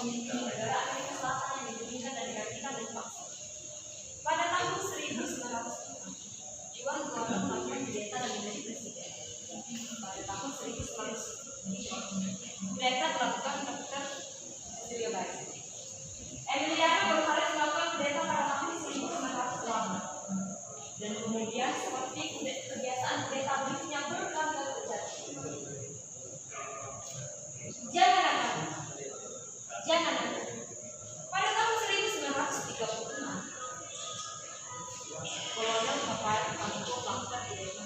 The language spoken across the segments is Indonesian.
pemimpin negara Amerika Selatan yang digulingkan dan digantikan oleh paksa. Pada tahun 1905, Juan Guardo melakukan kudeta dan menjadi presiden. Pada tahun 1903, kudeta dilakukan Dr. Cecilio Baez. Emiliano González melakukan kudeta pada tahun 1908. Dan kemudian seperti kebiasaan kudeta berikutnya berkali-kali terjadi. Jangan ada. Pada tahun 1936, kolonel Rafael Franco melakukan kudeta.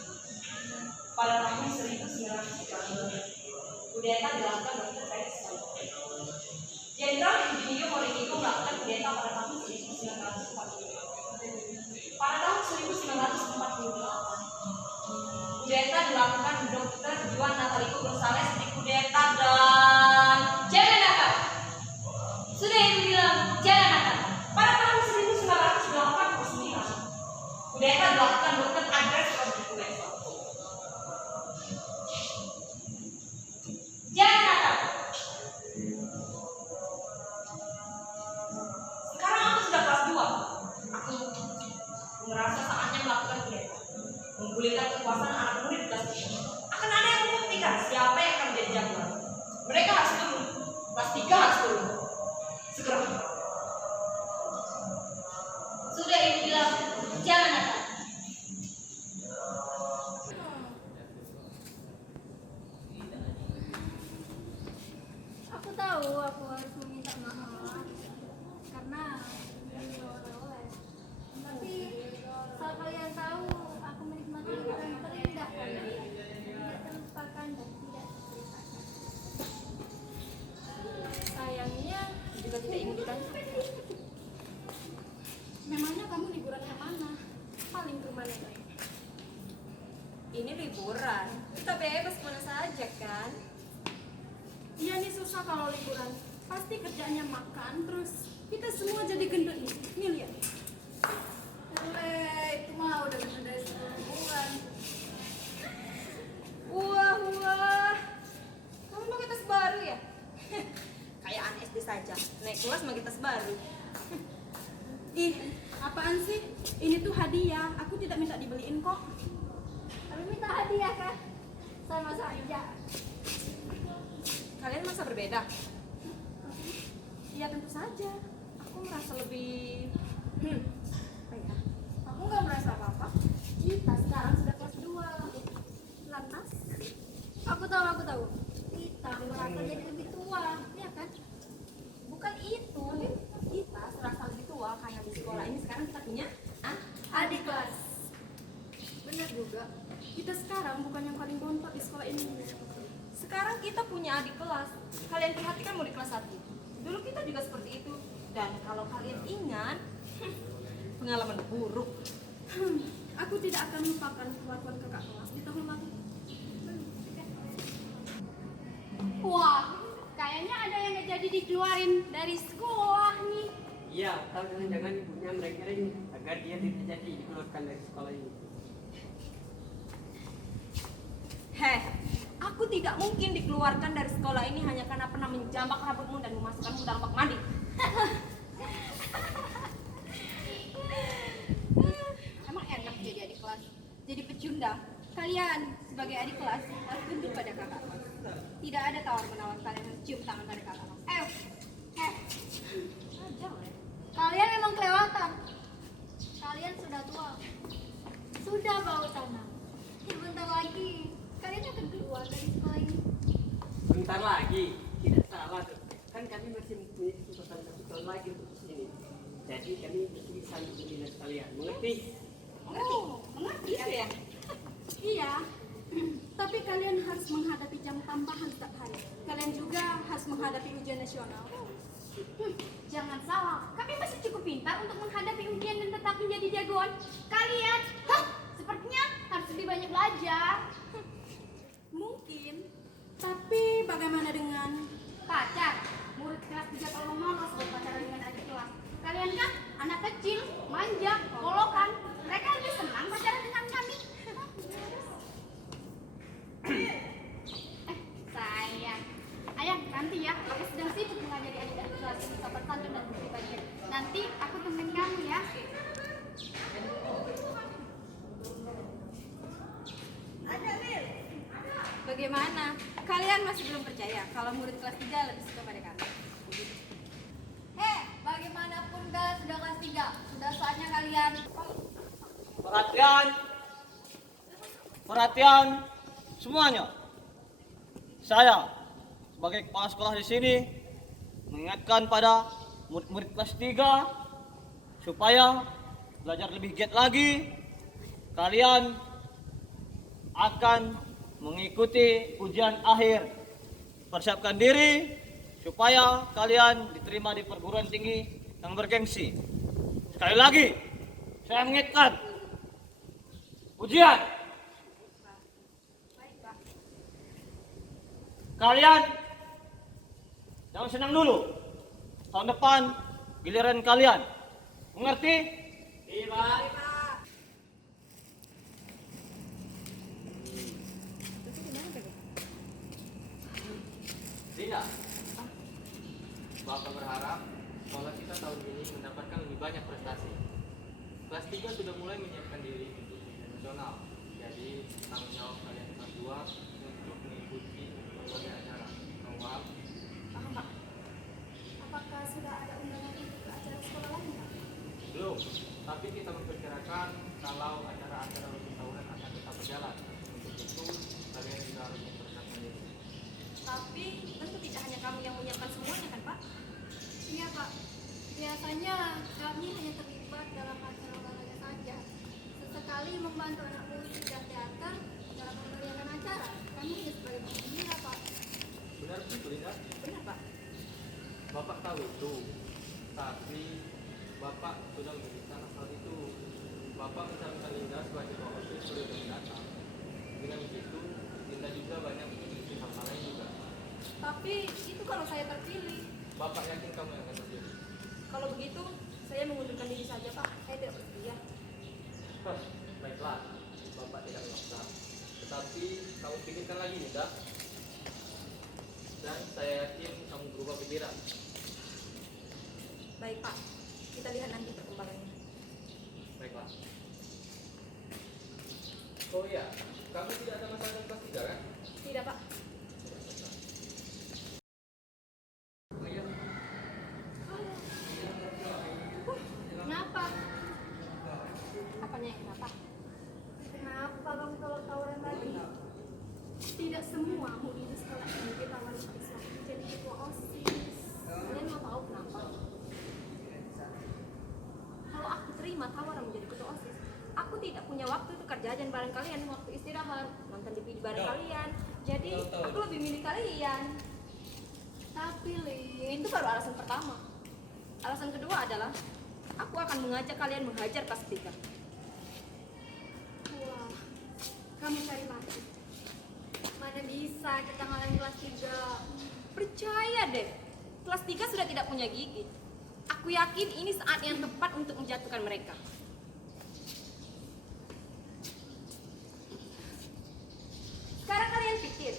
Pada tahun 1930, kudeta dilakukan Dr. Felix Salazar. Jenderal Eugenio Morenito melakukan kudeta pada tahun 1940. Pada tahun 1948, kudeta dilakukan Dr. Juan Natalico González di kudeta dan jangan nakal. Sudah itu bilang jangan nakal. Pada tahun 1989, kudeta dilakukan Dr. Andrés Rodríguez Velázquez. Jangan nakal. Sekarang aku sudah kelas 2. Aku merasa saatnya melakukan kudeta, menggulingkan kekuasaan anak murid kelas 3. Akan ada yang membuktikan siapa yang akan menjadi jagoan. Mereka harus turun, kelas 3 harus turun. Segera. Sudah ibu bilang jangan nakal. Aku tahu aku harus meminta maaf karena ini oleh-oleh. Tapi asal kalian tahu aku menikmati yang terindah kalian, tidak terlupakan dan tidak terceritakan. Sayangnya juga tidak ingin ditanya. Memangnya kamu liburan ke mana? Paling ke rumah nenek. Ini liburan, kita bebas kemana saja kan? Iya nih susah kalau liburan. Pasti kerjanya makan, terus kita semua jadi gendut nih. Nih lihat. Itu mah udah bener dari 10 bulan. Wah, kamu pakai tas baru ya? Kayak anak SD saja, naik kelas pakai tas baru. Ih, apaan sih? Ini tuh hadiah. Aku tidak minta dibeliin kok. Tapi minta hadiah kan? Sama saja. Kalian masa berbeda? Iya tentu saja. Aku merasa lebih Apa ya? Aku nggak merasa apa-apa. Kita sekarang sudah kelas 2. Lantas? Aku tahu. Kita merasa jadi lebih tua, ya kan? Bukan itu. Kita serasa lebih tua karena di sekolah ini sekarang kita punya Adik kelas. Benar juga. Kita sekarang bukan yang paling bontot di sekolah ini. Sekarang kita punya adik kelas. Kalian perhatikan murid kelas 1. Dulu kita juga seperti itu. Dan kalau kalian ingat, pengalaman buruk. Aku tidak akan lupakan kelakuan kakak kelas di tahun lalu. Wah, kayaknya ada yang nggak jadi dikeluarin dari sekolah nih. Iya, atau jangan-jangan ibunya mereka ini agar dia tidak jadi dikeluarkan dari sekolah ini. Heh, aku tidak mungkin dikeluarkan dari sekolah ini hanya karena pernah menjambak rambutmu dan memasukkanmu dalam bak mandi. Emang enak jadi adik kelas, jadi pecundang. Kalian sebagai adik kelas harus tunduk pada kakak kelas. Tidak ada tawar-menawar kalian mencium tangan pada kakak kelas. Kalian memang kelewatan. Kalian sudah tua, sudah bau tanah. Sebentar lagi kalian akan keluar dari sekolah ini. Bentar lagi, tidak salah tuh. Kan kami masih mempunyai kesempatan 1 tahun lagi untuk kesini. Jadi kami masih bisa untuk mendidik kalian. Mengerti? Mengerti Ya. Iya. Tapi kalian harus menghadapi jam tambahan setiap hari. Kalian juga harus menghadapi ujian nasional. Jangan salah, kami masih cukup pintar untuk menghadapi ujian dan tetap menjadi jagoan. Kalian, sepertinya harus lebih banyak belajar. Mungkin. Tapi bagaimana dengan Pacar, murid kelas 3 kalau malas berpacaran dengan adik kelas. Kalian kan anak kecil, manja, kolokan. Mereka lebih senang pacaran dengan kami. Sayang. Ayah, nanti ya, aku sedang sibuk mengajari adik-adik kelas. bagaimana? Kalian masih belum percaya kalau murid kelas 3 lebih suka pada kami? Bagaimanapun kalian sudah kelas 3, sudah saatnya kalian Perhatian, perhatian semuanya. Saya sebagai kepala sekolah di sini mengingatkan pada murid-murid kelas 3 supaya belajar lebih giat lagi. Kalian akan mengikuti ujian akhir. Persiapkan diri supaya kalian diterima di perguruan tinggi yang bergengsi. Sekali lagi, saya mengingatkan, ujian. Kalian jangan senang dulu. Tahun depan giliran kalian. Mengerti? Iya. Linda, Bapak berharap sekolah kita tahun ini mendapatkan lebih banyak prestasi. Kelas 3 sudah mulai menyiapkan diri untuk ujian nasional. Jadi, tanggung jawab kalian kelas 2 untuk mengikuti berbagai acara. Kamu paham? Paham, Pak. Apakah sudah ada undangan itu ke acara sekolah lain, Pak? Belum, tapi kita memperkirakan kalau acara-acara uji tahunan akan tetap berjalan. Untuk itu, kalian juga harus mempersiapkan diri. Tapi tentu tidak hanya kami yang menyiapkan semuanya kan Pak? Iya, Pak. Biasanya kami hanya terlibat dalam acara olahraga saja. Sesekali membantu anak musik dan teater dalam memeriahkan acara. Kami hanya sebagai penggembira, Pak. Benar begitu, Linda? Benar Pak? Bapak tahu itu, tapi Bapak sudah memberikan hal itu. Bapak mencalonkan Linda sebagai ketua OSIS sudah datang. Dengan begitu, Linda juga banyak mengikuti hal-hal lain juga. Tapi itu kalau saya terpilih. Bapak yakin kamu yang akan terpilih? Kalau begitu, saya mengundurkan diri saja Pak. Saya tidak bersedia. Baiklah, Bapak tidak memaksa. Tetapi kamu pikirkan lagi, Linda. Dan saya yakin kamu berubah pikiran. Baik Pak, kita lihat nanti perkembangannya. Baiklah. Oh iya, kamu tidak ada masalah dengan kelas 3 kan? Tidak Pak. Oh iya. Kenapa? Apanya yang kenapa? Kenapa kamu kalau tawaran lagi? Tidak semua murid di sekolah ini ditawarin Islam jadi ketua OSIS. Kalian mau tahu kenapa? Kalau aku terima tawaran menjadi ketua OSIS, aku tidak punya waktu untuk kerja dan bareng kalian waktu istirahat, nonton DVD bareng kalian. Jadi aku lebih milih kalian. Tapi Itu baru alasan pertama. Alasan kedua adalah aku akan mengajak kalian menghajar kelas 3. wah, kamu cari mati. Mana bisa kita ngalahin kelas 3? Percaya deh, kelas 3 sudah tidak punya gigi. Aku yakin ini saat yang tepat untuk menjatuhkan mereka. Sekarang kalian pikir,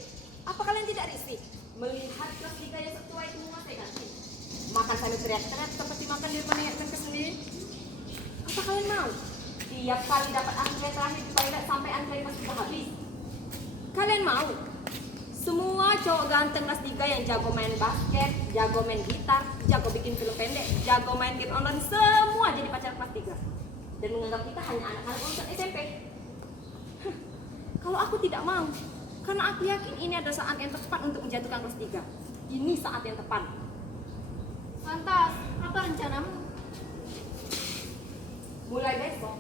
apa kalian tidak risih melihat kelas 3 yang setua itu menguasai ganti? Makan sambil teriak-teriak seperti makan di depan nenek tempe sendiri? Apa kalian mau? Tiap kali dapat antre terakhir di toilet sampai antre pas sudah habis. Kalian mau? Semua cowok ganteng kelas 3 yang jago main basket, jago main gitar, jago bikin film pendek, jago main game online, semua jadi pacar kelas 3. Dan menganggap kita hanya anak-anak lulusan SMP. Kalau aku tidak mau, karena aku yakin ini adalah saat yang tepat untuk menjatuhkan kelas 3. Ini saat yang tepat. Lantas, apa rencanamu? Mulai besok,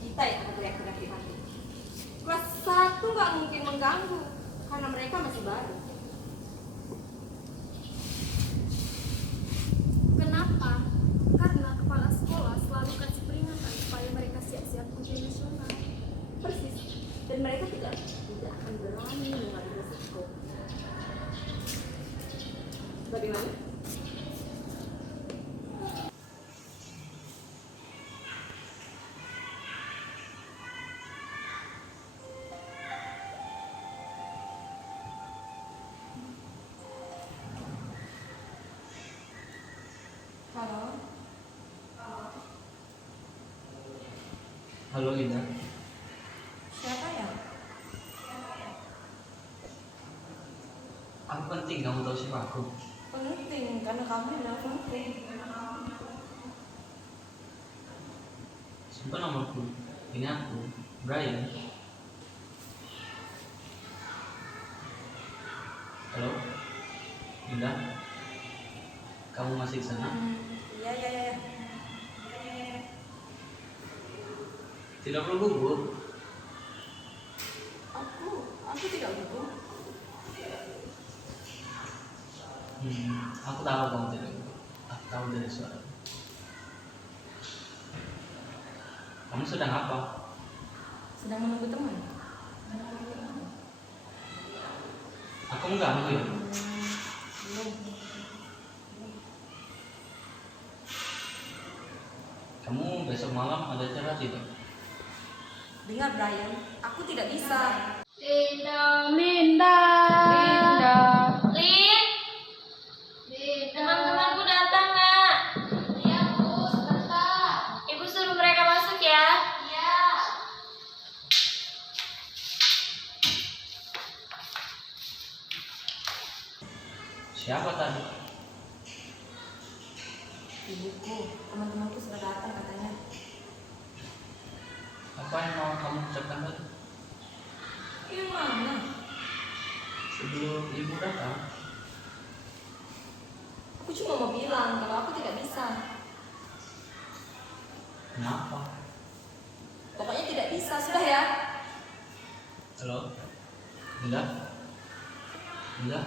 kita yang akan teriak-teriak di hati. Kelas 1 nggak mungkin mengganggu, karena mereka masih baru. Kenapa? Karena kepala sekolah selalu kasih peringatan supaya mereka siap-siap ujian nasional. Persis. Dan mereka tidak akan berani mengambil resiko. Bagaimana? Halo. Halo Linda. Siapa ya? penting kamu tahu siapa aku? Penting, karena kamu bilang penting. Simpan nomorku. Ini aku, Brian. Halo, Indah. Kamu masih di sana? Iya. Tidak perlu gugup. Aku tidak gugup. Aku tahu kamu tidak gugup. Aku tahu dari suara. Kamu sedang apa? Sedang menunggu teman. Aku mengganggu ya? Belum. Kamu besok malam ada acara tidak? Dengar Brian, aku tidak bisa. Linda. Teman-temanku datang nggak? Iya Bu, sebentar. Ibu suruh mereka masuk ya. Iya. Siapa tadi? Ibuku, teman-temanku sudah datang katanya. Apa yang mau kamu ucapkan tadi? Gimana? Sebelum ibu datang? Aku cuma mau bilang kalau aku tidak bisa. Kenapa? Pokoknya tidak bisa, sudah ya. Halo? Indah? Indah?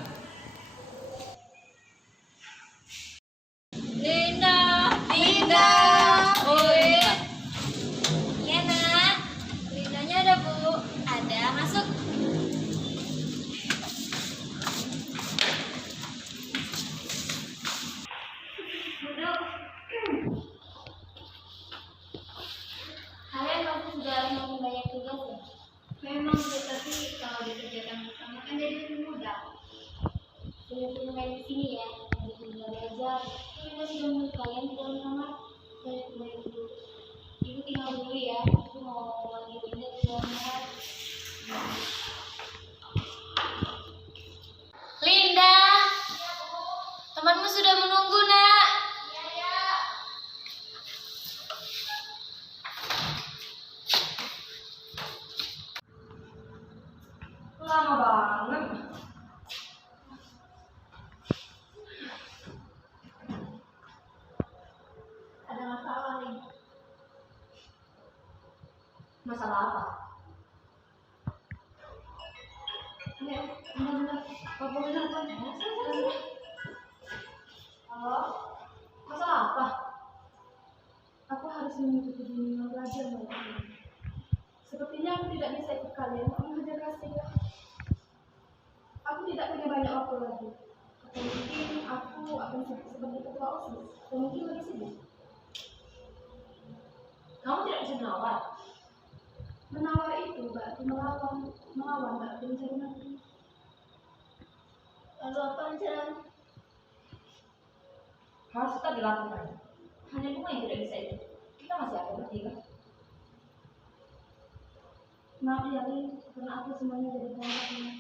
Linda. Oi. Iya nak. Lindanya ada Bu. Ada, masuk. Duduk. Kalian pasti sudah makin banyak tugas ya? Memang Bu, tapi kalau dikerjakan bersama kan jadi lebih mudah. Sering-sering main di sini ya. Lagi tinggal belajar. Kita sudah menurut kalian di dalam kamar. Saya kembali dulu. Ibu tinggal dulu ya. Aku mau lagi Linda di dalam kamar. Linda, temanmu sudah menunggu nak. Lama banget. Ada masalah nih. Masalah apa? Ya, benar-benar. Apa benar kan? Halo? Masalah apa? Aku harus mengikuti bimbingan belajar mereka. Sepertinya aku tidak bisa ikut kalian mengajar kasih. Aku tidak punya banyak waktu lagi. Atau mungkin aku akan seperti ketua OSIS. Atau mungkin lebih sibuk. Kamu tidak bisa menawar. Menawar itu berarti melawan berarti mencari mati. Lalu apa rencana? Harus tetap dilakukan. Hanya bunga yang tidak bisa itu. Kita masih ada bertiga. Maaf ya Lin, karena aku semuanya jadi banyak.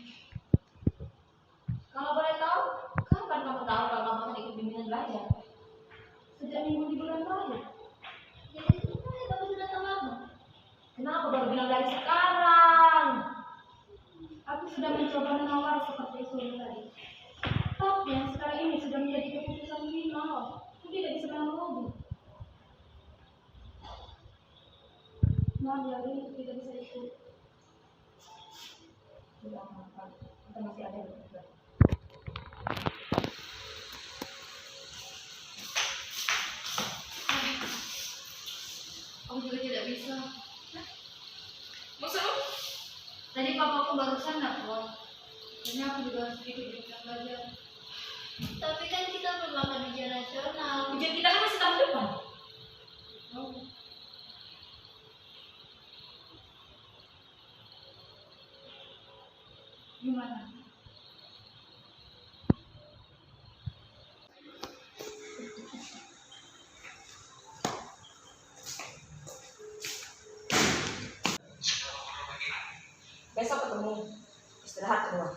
Kalau boleh tahu, kapan kamu tahu kalau kamu akan ikut bimbingan belajar? Sejak minggu di bulan terakhir. Jadi sebenarnya kamu sudah tahu lama. Kenapa baru bilang dari sekarang? Aku sudah mencoba menawar seperti itu tadi. Tapi yang sekarang ini sudah menjadi keputusan final. Aku tidak bisa menang lagi. Maaf ya Lin, tidak bisa ikut. Tidak apa-apa. Kita masih ada bertiga. Aku juga tidak bisa. Maksud lu? Tadi papaku barusan nelfon. Akhirnya aku juga harus ikut ikutan belajar. Tapi kan kita belum akan ujian nasional. Ujian kita kan masih tahun depan. Oh. Gimana? Besok ketemu. Istirahat di rumah.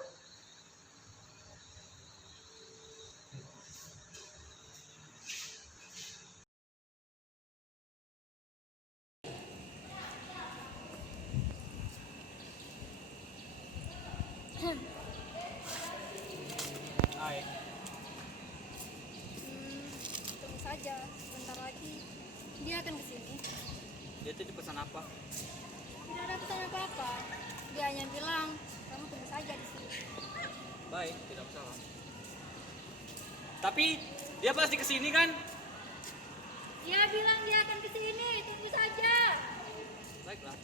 Hai. Tunggu saja, sebentar lagi dia akan kesini. Dia tuh pesan apa? Tidak ada pesan apa-apa. Dia hanya bilang, kamu tunggu saja di sini. Baik, tidak masalah. Tapi dia pasti kesini kan? Dia bilang dia akan kesini, tunggu saja. Baiklah.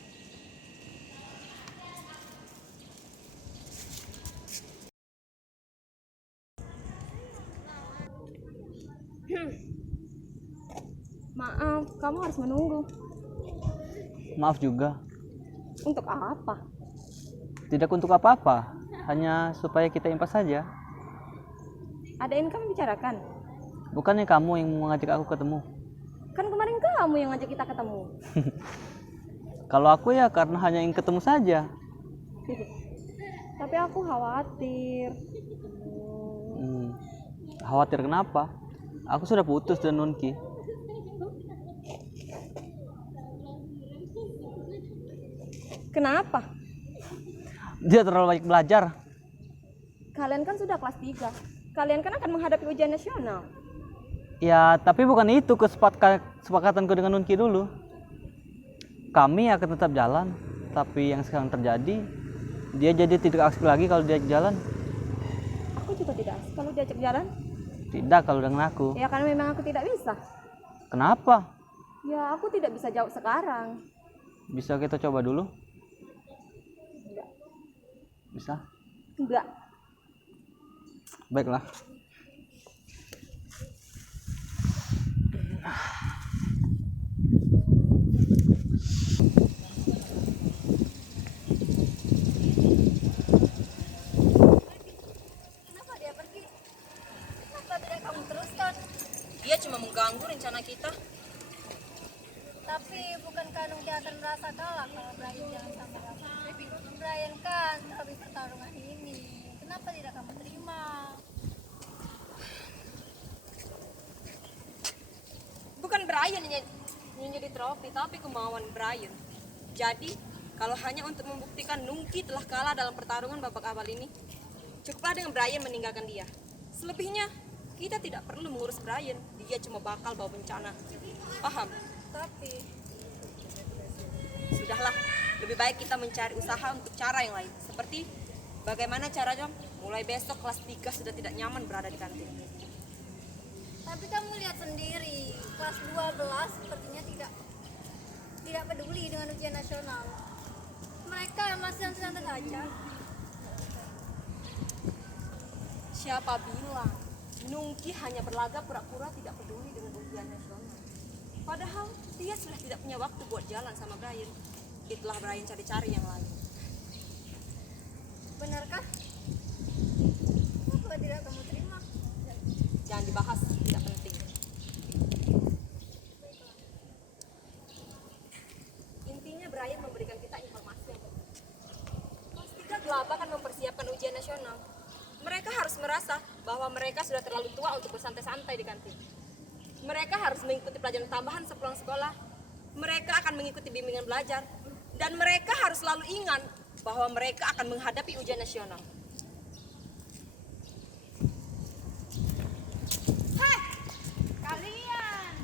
Maaf, kamu harus menunggu. Maaf juga, Untuk apa? tidak untuk apa-apa, hanya supaya kita impas saja. Ada yang kamu bicarakan? Bukannya kamu yang mengajak aku ketemu? Kan kemarin kamu yang ngajak kita ketemu. Kalau aku ya karena hanya ingin ketemu saja. Tapi aku khawatir. Khawatir kenapa? Aku sudah putus dengan Nunki. Kenapa? Dia terlalu banyak belajar. Kalian kan sudah kelas 3. Kalian kan akan menghadapi ujian nasional. Ya, tapi bukan itu kesepakatanku dengan Nunki dulu. Kami akan tetap jalan, tapi yang sekarang terjadi, dia jadi tidak asik lagi kalau dia jalan. Aku juga tidak asik kalau diajak jalan. Tidak kalau dengan aku. Ya karena memang aku tidak bisa. Kenapa? Ya aku tidak bisa jawab sekarang. Bisa kita coba dulu? Enggak. Bisa? Enggak. Baiklah. Kenapa dia pergi? Kenapa tidak kamu teruskan? Dia cuma mengganggu rencana kita. Tapi bukankah Nung dia akan merasa kalah kalau Brian jalan sama kamu? Brian kan habis pertarungan ini. Kenapa tidak kamu terima? Bukan Brian yang jadi trofi, tapi kemauan Brian. Jadi, kalau hanya untuk membuktikan Nungki telah kalah dalam pertarungan babak awal ini, cukuplah dengan Brian meninggalkan dia. Selebihnya, kita tidak perlu mengurus Brian. Dia cuma bakal bawa bencana. Paham? Tapi Sudahlah, lebih baik kita mencari usaha untuk cara yang lain. Seperti bagaimana caranya mulai besok kelas 3 sudah tidak nyaman berada di kantin. kamu lihat sendiri, kelas 12 sepertinya tidak peduli dengan ujian nasional. Mereka masih santai-santai saja. Siapa bilang Nungki hanya berlaga pura-pura tidak peduli dengan ujian nasional? Padahal dia sudah tidak punya waktu buat jalan sama Brian. Itulah Brian cari-cari yang lain. Benarkah? Kenapa tidak kamu terima? Jangan dibahas, tidak penting. Intinya Brian memberikan kita informasi yang penting. Kelas 3 Gelaba akan mempersiapkan ujian nasional. Mereka harus merasa bahwa mereka sudah terlalu tua untuk bersantai-santai di kantin. Mereka harus mengikuti pelajaran tambahan sepulang sekolah. Mereka akan mengikuti bimbingan belajar. Dan mereka harus selalu ingat bahwa mereka akan menghadapi ujian nasional. Hei, kalian!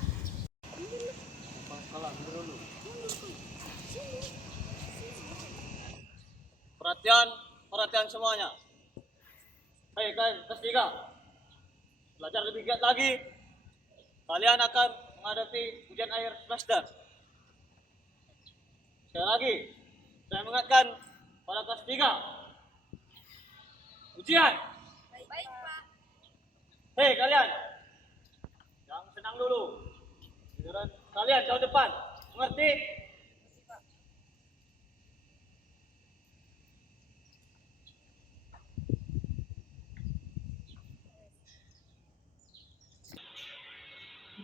Perhatian semuanya. Hei kalian kelas 3, belajar lebih giat lagi. Kalian akan menghadapi ujian akhir semester. Sekali lagi, saya mengingatkan pada kelas 3. Ujian. Baik, Pak. Hei kalian, jangan senang dulu. Giliran kalian tahun depan, mengerti?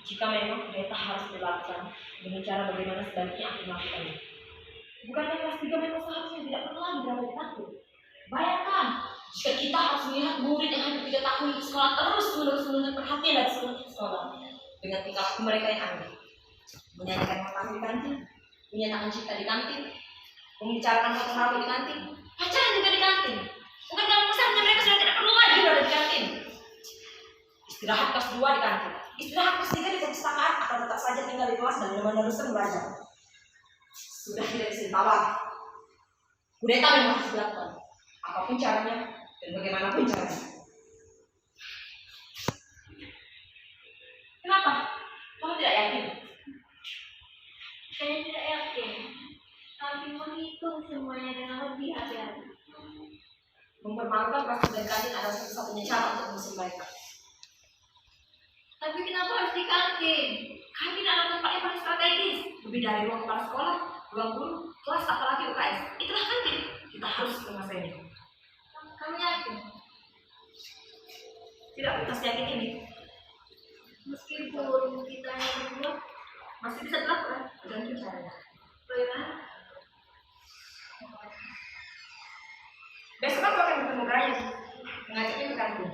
Jika memang kudeta harus dilakukan dengan cara bagaimana sebaiknya aku melakukannya. Bukankah kelas 3 memang seharusnya tidak perlu lagi berada di kantin? Bayangkan, jika kita harus melihat murid yang hanya 3 tahun di sekolah terus-menerus menuntut perhatian dari sekolah dengan tingkah mereka yang aneh. Menyanyikan makanan di kantin, menyatakan cinta di kantin, membicarakan foto rambut di kantin, pacaran juga di kantin. Bukan kamu seharusnya mereka sudah tidak perlu lagi berada di kantin. Istirahat kelas 2 di kantin. Istirahat kelas 3 di perpustakaan atau tetap saja tinggal di kelas dan meneruskan belajar. Sudah tidak bisa ditawar. Kudeta memang harus dilakukan. Apapun caranya dan bagaimanapun caranya. Kenapa? Kamu tidak yakin? Saya tidak yakin, tapi menghitung semuanya dengan lebih hati-hati. Mempermalukan pasti dari kantin adalah satu-satunya cara untuk mengusir mereka. Tapi kenapa harus di kantin? Kantin adalah tempat yang paling strategis. Lebih dari ruang kepala sekolah, ruang guru, kelas, apalagi UKS. Itulah kantin. Kita harus menguasainya. Kamu yakin? Tidak atas yakin ini. Meskipun kita hanya berdua, Masih bisa dilakukan. Tergantung caranya. bagaimana? Besok aku akan bertemu Brian. Mengajaknya ke kantin.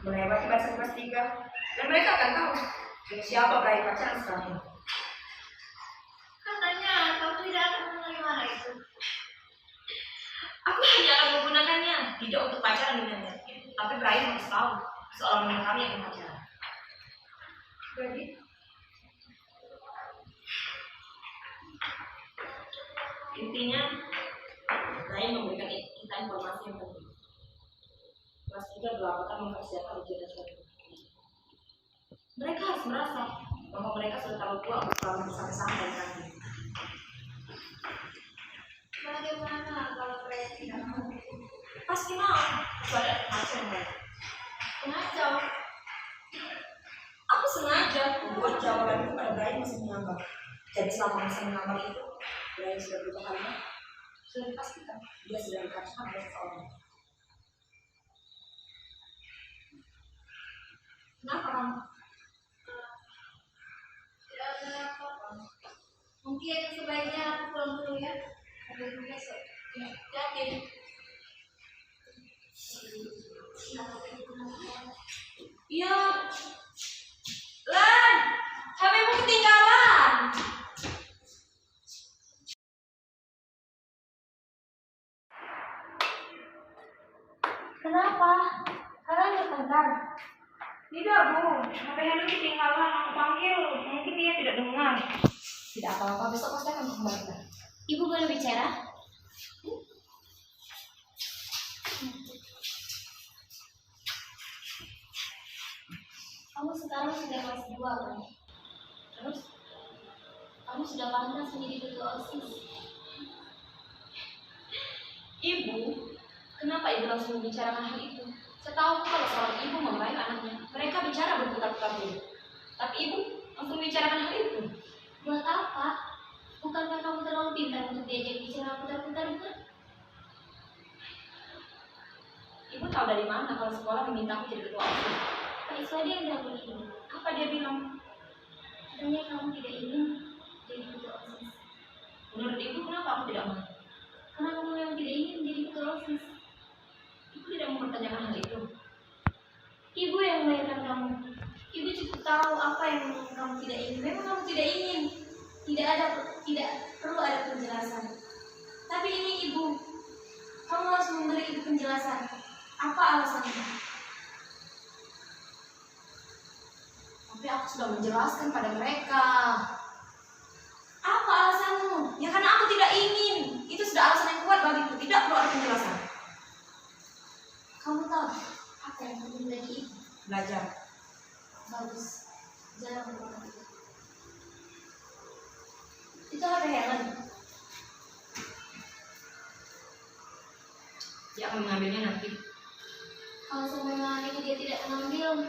Melewati barisan kelas 3. Dan mereka akan tahu dengan siapa Brian pacaran sekarang ini. Katanya kamu tidak akan menerima itu. Aku hanya akan menggunakannya. Tidak untuk pacaran dengannya. Tapi Brian harus tahu. Seorang teman kami yang pacaran. Berarti Intinya, Brian memberikan kita informasi yang penting. Kelas 3 berlakukan mempersiapkan ujian nasional. Mereka harus merasa bahwa mereka sudah terlalu tua untuk selalu bersama-sama dan kantin. bagaimana kalau saya tidak mau? Pasti mau. Kecuali ada macam yang baik. Mengacau. Aku sengaja membuat jawaban itu pada Brian masih mengambang. Jadi selama masa mengambang itu, Brian sudah berubah halnya. Sudah dipastikan dia sudah dikacaukan oleh seseorang. Kenapa kamu? Tidak ada apa-apa. Mungkin sebaiknya aku pulang dulu ya. Sampai besok. Ya, yakin. Iya. Lan, HP-mu ketinggalan. Kenapa? Kalian bertengkar? Tidak, Bu. HP Henry ketinggalan. Aku panggil. Mungkin dia tidak dengar. Tidak apa-apa. Besok pasti akan kembalikan. Ibu boleh bicara? Kamu sekarang sudah kelas 2 kan? Terus? Kamu sudah pantas menjadi ketua OSIS. Ibu, kenapa ibu langsung membicarakan hal itu? Setahu kalau seorang ibu memarahi anaknya, mereka bicara berputar-putar dulu. Tapi ibu langsung membicarakan hal itu. Buat apa? Bukankah kamu terlalu pintar untuk diajak bicara putar-putar itu? Ibu tahu dari mana kalau sekolah meminta aku jadi ketua OSIS? Kak Iswadi yang bilang begini. Apa dia bilang? Katanya kamu tidak ingin jadi ketua OSIS. Menurut ibu kenapa aku tidak mau? Karena kamu memang tidak ingin menjadi ketua OSIS. Ibu tidak mempertanyakan hal itu. Ibu yang melahirkan kamu. Ibu cukup tahu apa yang kamu tidak ingin. Memang kamu tidak ingin. Tidak perlu ada penjelasan. Tapi ini ibu. Kamu harus memberi ibu penjelasan. Apa alasannya? Tapi aku sudah menjelaskan pada mereka. Apa alasanmu? Ya karena aku tidak ingin. Itu sudah alasan yang kuat bagiku. Tidak perlu ada penjelasan. Kamu tahu apa yang penting bagi ibu? Belajar. Bagus. Jangan berkata. Itu ada Helen. Dia akan mengambilnya nanti. Kalau sampai ini dia tidak mengambil,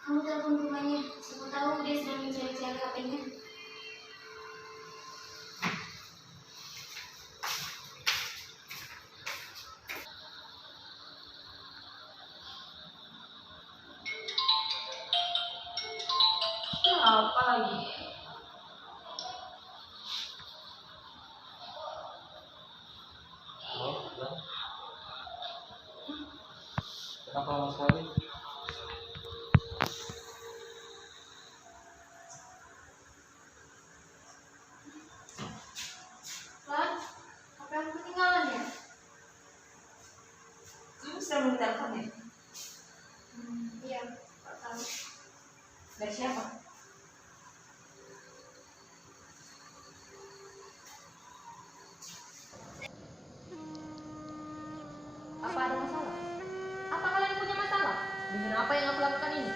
kamu telepon rumahnya. Siapa tahu dia sedang mencari-cari HP-nya. Apa lagi? Halo, Bang. Kenapa lama sekali? Lan, apa yang ketinggalan ya? sudah belum teleponnya? Iya, Pak tahu. Dari siapa? Apa ada masalah? Apa kalian punya masalah dengan apa yang aku lakukan ini?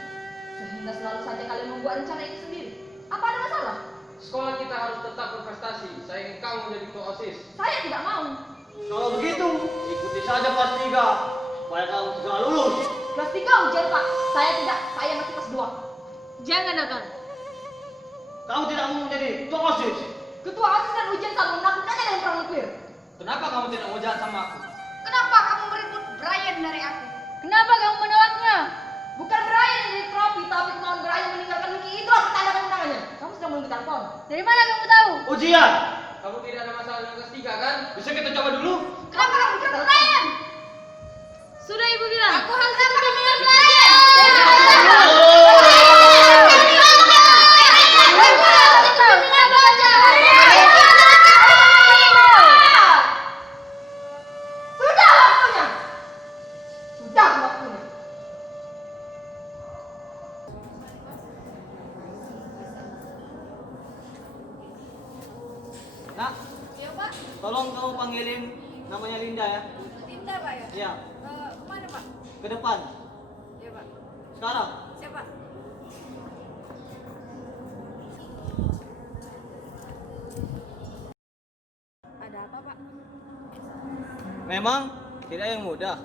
Sehingga selalu saja kalian membuat rencana ini sendiri. Apa ada masalah? Sekolah kita harus tetap berprestasi. Saya ingin kamu menjadi ketua OSIS. Saya tidak mau. Kalau begitu, ikuti saja kelas 3 supaya kamu segera lulus. Kelas 3 ujian Pak. Saya tidak, saya masih kelas 2. Jangan akan. Kamu tidak mau menjadi ketua OSIS. Ketua OSIS dan ujian selalu melakukannya dengan kurang clear. Kenapa kamu tidak mau jalan sama aku? Kenapa kamu merebut Brian dari aku? Kenapa kamu menolaknya? Bukan Brian yang jadi trofi, tapi kemauan Brian meninggalkan Lucky itu apa tanda kemenangannya? Kamu sedang menunggu telepon. Dari mana kamu tahu? Ujian. Kamu tidak ada masalah dengan kelas 3 kan? Bisa kita coba dulu? Kenapa kamu telepon Brian? Sudah ibu bilang. Aku harus ketemu dengan Brian. Sudah waktunya. Sudah waktunya. Nak, Iya Pak. tolong kamu panggilin namanya Linda ya. Linda Pak ya. Iya, Kemana Pak? ke depan. Iya Pak. Sekarang. Siapa? Ada apa Pak? Memang tidak yang mudah.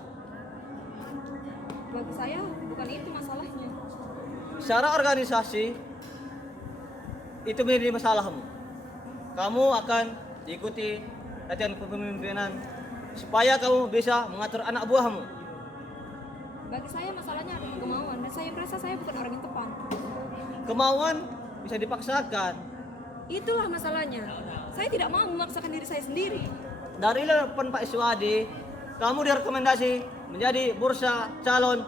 Bagi saya bukan itu masalahnya. Secara organisasi itu menjadi masalahmu. Kamu akan diikuti latihan kepemimpinan supaya kamu bisa mengatur anak buahmu. Bagi saya masalahnya adalah kemauan dan saya merasa saya bukan orang yang tepat. Kemauan bisa dipaksakan. Itulah masalahnya. Saya tidak mau memaksakan diri saya sendiri. Dari telepon Pak Iswadi, kamu direkomendasi menjadi bursa calon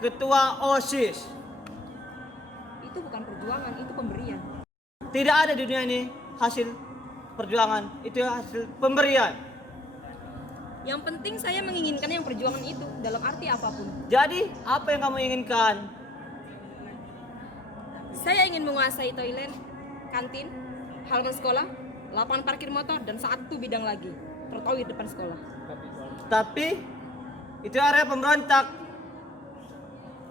ketua OSIS. Itu bukan perjuangan, itu pemberian. Tidak ada di dunia ini hasil perjuangan, itu hasil pemberian. Yang penting saya menginginkan yang perjuangan itu dalam arti apapun. Jadi, apa yang kamu inginkan? Saya ingin menguasai toilet, kantin, halaman sekolah, lapangan parkir motor, dan satu bidang lagi, trotoar depan sekolah. Tapi, itu area pemberontak.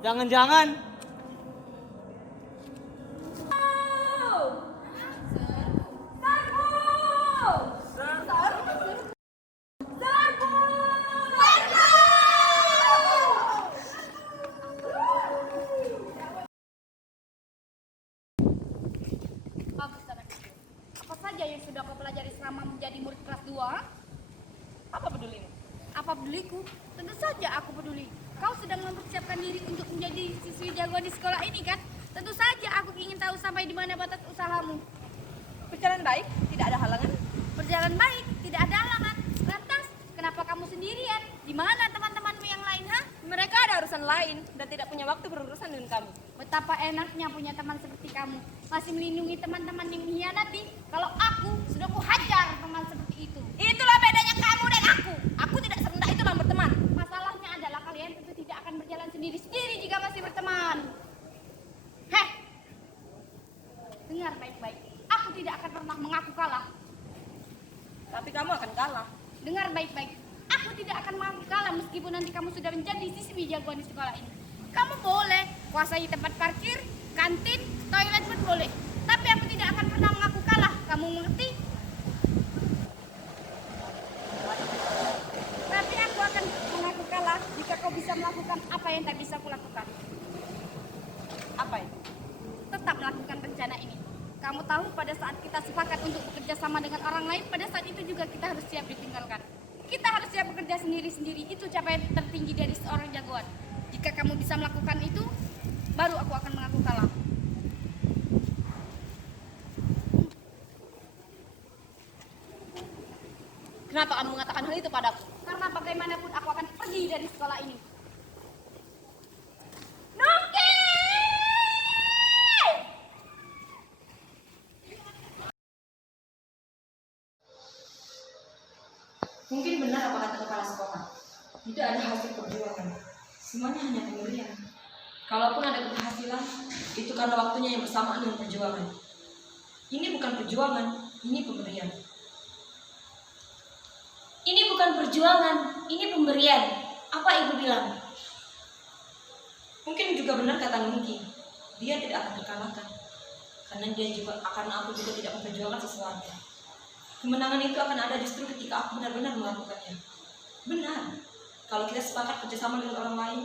Jangan-jangan Bagus anak kecil. Apa saja yang sudah kau pelajari selama menjadi murid kelas 2? Apa pedulimu? Apa peduliku? Tentu saja aku peduli. Kau sedang mempersiapkan diri untuk menjadi siswi jagoan di sekolah ini kan? Tentu saja aku ingin tahu sampai di mana batas usahamu. Berjalan baik, tidak ada halangan. Berjalan baik, tidak ada halangan. Lantas, kenapa kamu sendirian? Di mana teman-temanmu yang lain, ha? Mereka ada urusan lain dan tidak punya waktu berurusan dengan kami. Betapa enaknya punya teman seperti kamu. Masih melindungi teman-teman yang mengkhianati. Kalau aku, sudah kuhajar teman seperti itu. Itulah bedanya kamu dan aku. Aku tidak serendah itu dalam berteman. Masalahnya adalah kalian tentu tidak akan berjalan sendiri-sendiri jika masih berteman. Heh, dengar baik-baik. Aku tidak akan pernah mengaku kalah. Tapi kamu akan kalah. Dengar baik-baik. Aku tidak akan mengaku kalah meskipun nanti kamu sudah menjadi siswi jagoan di sekolah ini. Kamu boleh kuasai tempat parkir, kantin, toilet pun boleh. Tapi aku tidak akan pernah mengaku kalah. Kamu mengerti? Tapi aku akan mengaku kalah jika kau bisa melakukan apa yang tak bisa kulakukan. Apa itu? Tetap melakukan rencana ini. Kamu tahu pada saat kita sepakat untuk bekerja sama dengan orang lain, pada saat itu juga kita harus siap ditinggalkan. Kita harus siap bekerja sendiri-sendiri. Itu capaian tertinggi dari seorang jagoan. Jika kamu bisa melakukan itu, baru aku akan mengaku kalah. Kenapa kamu mengatakan hal itu padaku? Karena bagaimanapun aku akan pergi dari sekolah ini. Mungkin benar apa kata kepala sekolah. Tidak ada hasil perjuangan. Semuanya hanya pemberian. Kalaupun ada keberhasilan, itu karena waktunya yang bersamaan dengan perjuangan. Ini bukan perjuangan, ini pemberian. Ini bukan perjuangan, ini pemberian. Apa ibu bilang? Mungkin juga benar kata Nungki. Dia tidak akan terkalahkan. Karena aku juga tidak memperjuangkan sesuatu. Kemenangan itu akan ada justru ketika aku benar-benar melakukannya. Benar. Kalau kita sepakat kerjasama dengan orang lain,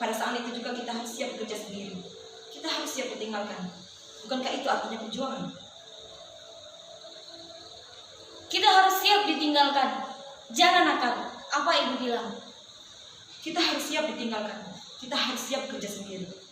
pada saat itu juga kita harus siap bekerja sendiri. Kita harus siap ditinggalkan. Bukankah itu artinya perjuangan? Kita harus siap ditinggalkan. Jangan nakal. Apa ibu bilang? Kita harus siap ditinggalkan. Kita harus siap bekerja sendiri.